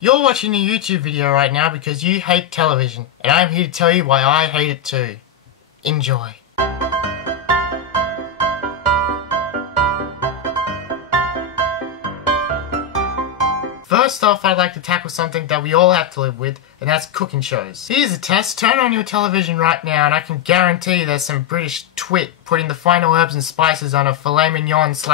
You're watching a YouTube video right now because you hate television, and I'm here to tell you why I hate it too. Enjoy. First off, I'd like to tackle something that we all have to live with, and that's cooking shows. Here's a test. Turn on your television right now, and I can guarantee there's some British twit putting the final herbs and spices on a filet mignon /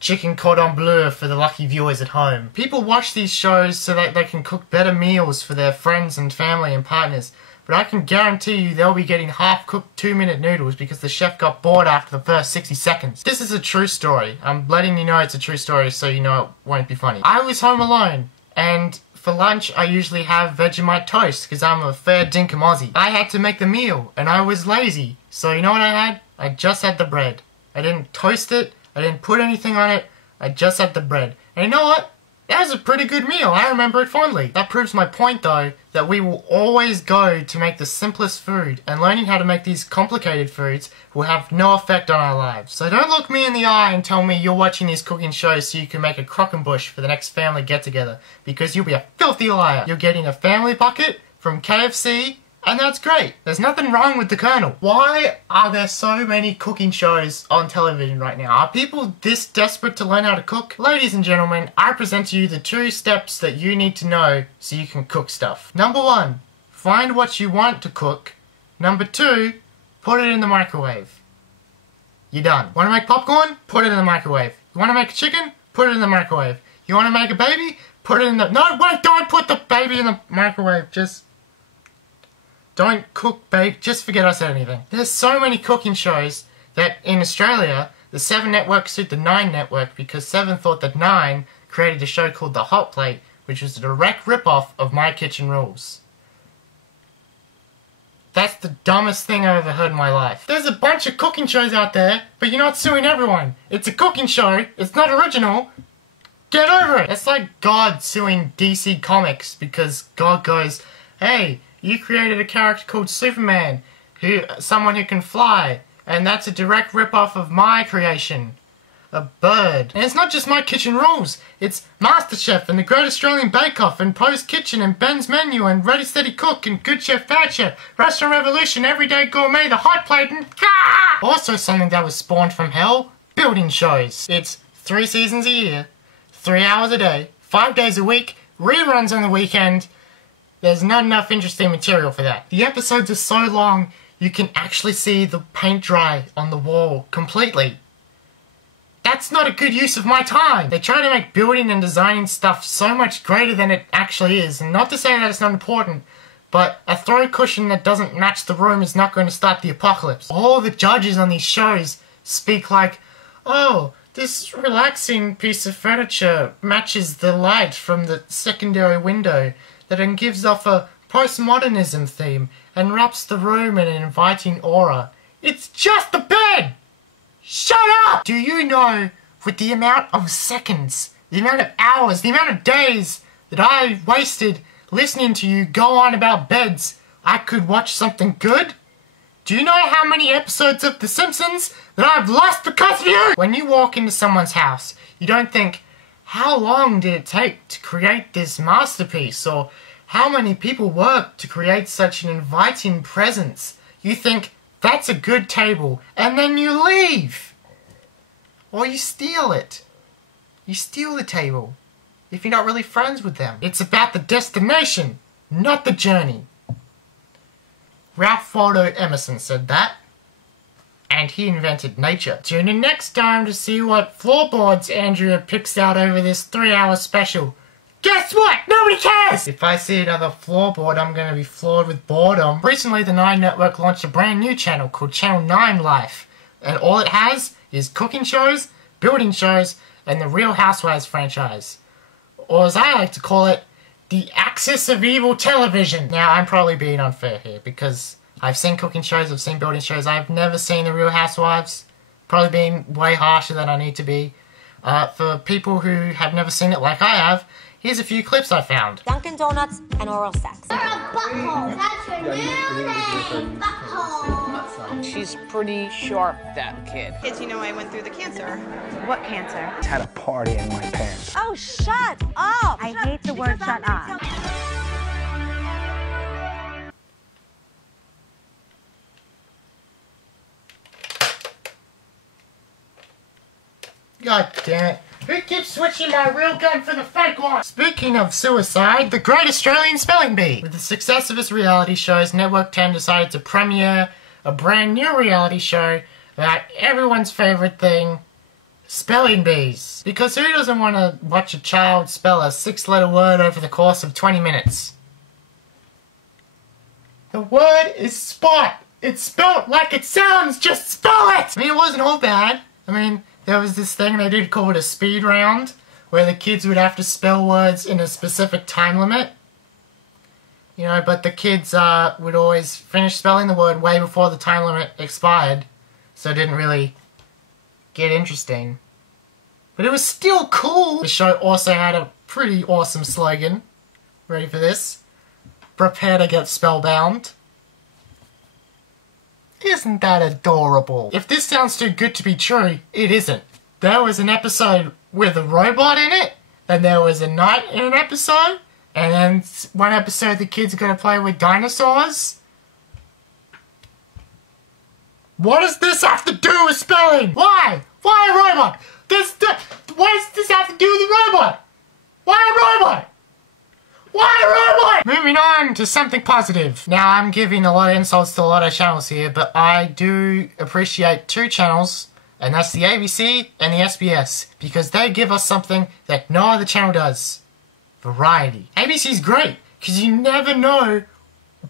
chicken cordon bleu for the lucky viewers at home. People watch these shows so that they can cook better meals for their friends and family and partners, but I can guarantee you they'll be getting half-cooked 2-minute noodles because the chef got bored after the first 60 seconds. This is a true story. I'm letting you know it's a true story so you know it won't be funny. I was home alone, and for lunch I usually have Vegemite toast because I'm a fair dinkum Aussie. I had to make the meal, and I was lazy, so you know what I had? I just had the bread. I didn't toast it, I didn't put anything on it, I just had the bread. And you know what? That was a pretty good meal, I remember it fondly. That proves my point though, that we will always go to make the simplest food, and learning how to make these complicated foods will have no effect on our lives. So don't look me in the eye and tell me you're watching these cooking shows so you can make a croquembouche for the next family get-together, because you'll be a filthy liar. You're getting a family bucket from KFC, and that's great. There's nothing wrong with the Colonel. Why are there so many cooking shows on television right now? Are people this desperate to learn how to cook? Ladies and gentlemen, I present to you the 2 steps that you need to know so you can cook stuff. Number 1, find what you want to cook. Number 2, put it in the microwave. You're done. Want to make popcorn? Put it in the microwave. You want to make a chicken? Put it in the microwave. You want to make a baby? Put it in the... No, wait, don't put the baby in the microwave. Just... don't cook, babe. Just forget I said anything. There's so many cooking shows that in Australia, the 7 network suit the 9 network because 7 thought that 9 created a show called The Hot Plate, which was a direct rip-off of My Kitchen Rules. That's the dumbest thing I've ever heard in my life. There's a bunch of cooking shows out there, but you're not suing everyone. It's a cooking show. It's not original. Get over it. It's like God suing DC Comics because God goes, hey, you created a character called Superman, someone who can fly, and that's a direct rip-off of my creation. A bird. And it's not just My Kitchen Rules, it's MasterChef and The Great Australian Bake Off and Poe's Kitchen and Ben's Menu and Ready Steady Cook and Good Chef Bad Chef, Restaurant Revolution, Everyday Gourmet, The Hot Plate, and also something that was spawned from hell, building shows. It's 3 seasons a year, 3 hours a day, 5 days a week, reruns on the weekend. There's not enough interesting material for that. The episodes are so long, you can actually see the paint dry on the wall completely. That's not a good use of my time. They try to make building and designing stuff so much greater than it actually is. And not to say that it's not important, but a throw cushion that doesn't match the room is not going to start the apocalypse. All the judges on these shows speak like, oh, this relaxing piece of furniture matches the light from the secondary window that then gives off a postmodernism theme and wraps the room in an inviting aura. It's just a bed! Shut up! Do you know, with the amount of seconds, the amount of hours, the amount of days that I wasted listening to you go on about beds, I could watch something good? Do you know how many episodes of The Simpsons that I've lost because of you? When you walk into someone's house, you don't think, how long did it take to create this masterpiece? Or how many people worked to create such an inviting presence? You think, that's a good table, and then you leave. Or you steal it. You steal the table, if you're not really friends with them. It's about the destination, not the journey. Ralph Waldo Emerson said that. And he invented nature. Tune in next time to see what floorboards Andrea picks out over this 3-hour special. Guess what? Nobody cares! If I see another floorboard, I'm going to be floored with boredom. Recently, the 9 Network launched a brand new channel called Channel 9 Life. And all it has is cooking shows, building shows, and the Real Housewives franchise. Or as I like to call it, the axis of evil television. Now, I'm probably being unfair here because I've seen cooking shows, I've seen building shows, I've never seen The Real Housewives. Probably being way harsher than I need to be. For people who have never seen it like I have, Here's a few clips I found. Dunkin' Donuts and oral sex. You're a butthole. That's your new name, butthole. She's pretty sharp, that kid. Kids, you know I went through the cancer. What cancer? Had a party in my pants. Oh, shut up! I hate the word shut up. God damn it. Who keeps switching my real gun for the fake one? Speaking of suicide, the Great Australian Spelling Bee. With the success of its reality shows, Network 10 decided to premiere a brand new reality show about everyone's favourite thing, spelling bees. Because who doesn't want to watch a child spell a 6-letter word over the course of 20 minutes? The word is spot. It's spelled like it sounds, just spell it! I mean, it wasn't all bad. I mean, there was this thing they did called a speed round, where the kids would have to spell words in a specific time limit. You know, but the kids would always finish spelling the word way before the time limit expired, so it didn't really get interesting. But it was still cool! The show also had a pretty awesome slogan. Ready for this? Prepare to get spellbound. Isn't that adorable? If this sounds too good to be true, it isn't. There was an episode with a robot in it, and there was a knight in an episode, and then one episode the kids are gonna play with dinosaurs. What does this have to do with spelling? Why? Why a robot? What does this have to do with the robot? Why a robot? Why a robot? Moving on to something positive. Now, I'm giving a lot of insults to a lot of channels here, but I do appreciate two channels, and that's the ABC and the SBS, because they give us something that no other channel does. Variety. ABC's great, because you never know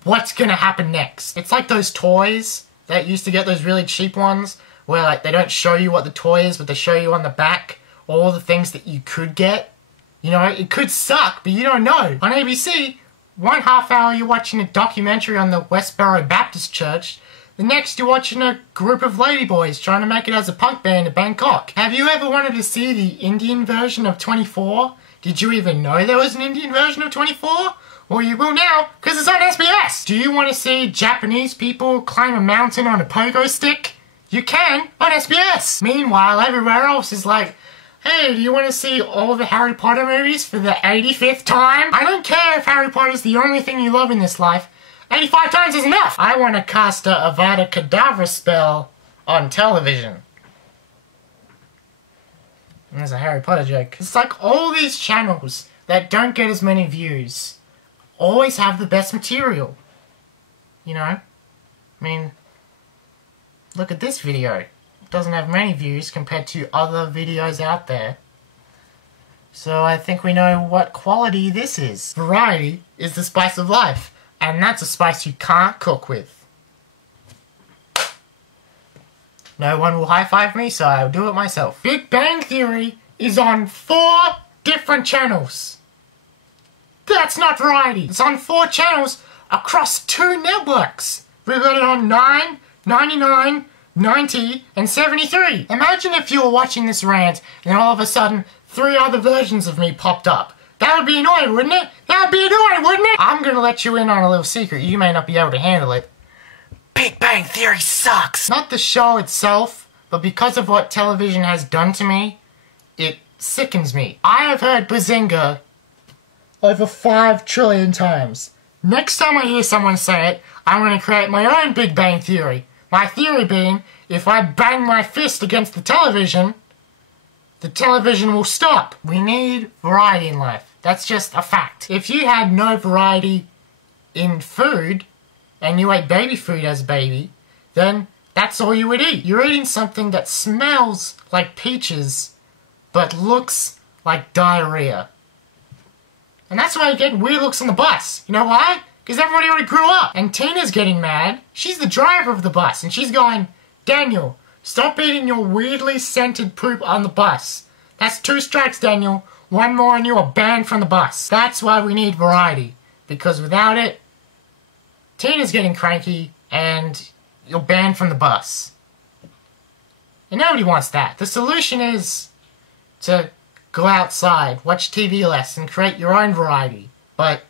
what's gonna happen next. It's like those toys that used to get, those really cheap ones, where like they don't show you what the toy is, but they show you on the back all the things that you could get. You know, it could suck, but you don't know. On ABC, 1/2 hour you're watching a documentary on the Westboro Baptist Church, the next you're watching a group of ladyboys trying to make it as a punk band in Bangkok. Have you ever wanted to see the Indian version of 24? Did you even know there was an Indian version of 24? Well, you will now, because it's on SBS! Do you want to see Japanese people climb a mountain on a pogo stick? You can, on SBS! Meanwhile, everywhere else is like, hey, do you want to see all the Harry Potter movies for the 85th time? I don't care if Harry Potter's the only thing you love in this life. 85 times is enough! I want to cast a Avada Kedavra spell on television. And there's a Harry Potter joke. It's like all these channels that don't get as many views always have the best material. You know? I mean, look at this video. Doesn't have many views compared to other videos out there. So I think we know what quality this is. Variety is the spice of life, and that's a spice you can't cook with. No one will high-five me, so I'll do it myself. Big Bang Theory is on 4 different channels. That's not variety. It's on 4 channels across 2 networks. We've got it on 9, 99, 90, and 73. Imagine if you were watching this rant and all of a sudden 3 other versions of me popped up. That would be annoying, wouldn't it? That would be annoying, wouldn't it? I'm gonna let you in on a little secret. You may not be able to handle it. Big Bang Theory sucks! Not the show itself, but because of what television has done to me, it sickens me. I have heard Bazinga over 5 trillion times. Next time I hear someone say it, I'm gonna create my own Big Bang Theory. My theory being, if I bang my fist against the television will stop. We need variety in life. That's just a fact. If you had no variety in food, and you ate baby food as a baby, then that's all you would eat. You're eating something that smells like peaches, but looks like diarrhea. And that's why you're getting weird looks on the bus. You know why? Because everybody already grew up. And Tina's getting mad. She's the driver of the bus. And she's going, Daniel, stop eating your weirdly scented poop on the bus. That's 2 strikes, Daniel. 1 more and you are banned from the bus. That's why we need variety. Because without it, Tina's getting cranky and you're banned from the bus. And nobody wants that. The solution is to go outside, watch TV less, and create your own variety. But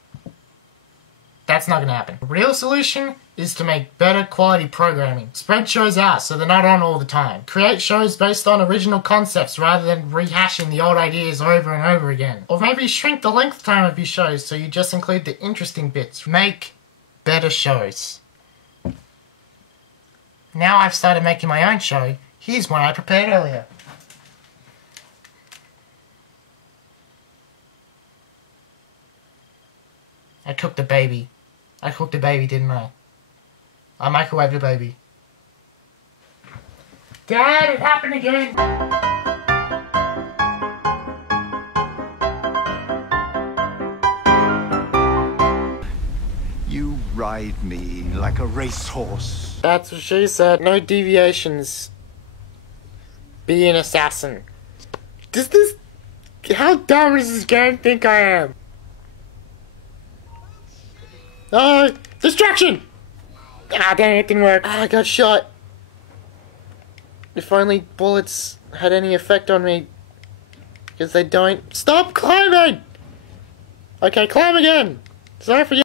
that's not gonna happen. The real solution is to make better quality programming. Spread shows out so they're not on all the time. Create shows based on original concepts rather than rehashing the old ideas over and over again. Or maybe shrink the length time of your shows so you just include the interesting bits. Make better shows. Now I've started making my own show. Here's one I prepared earlier. I cooked a baby. I cooked a baby, didn't I? I microwaved a baby. Dad, it happened again! You ride me like a racehorse. That's what she said. No deviations. Be an assassin. Does this... How dumb does this game think I am? Oh! Distraction! Ah, dang, it didn't work. Ah, I got shot. If only bullets had any effect on me. Because they don't. Stop climbing! Okay, climb again! Sorry for you.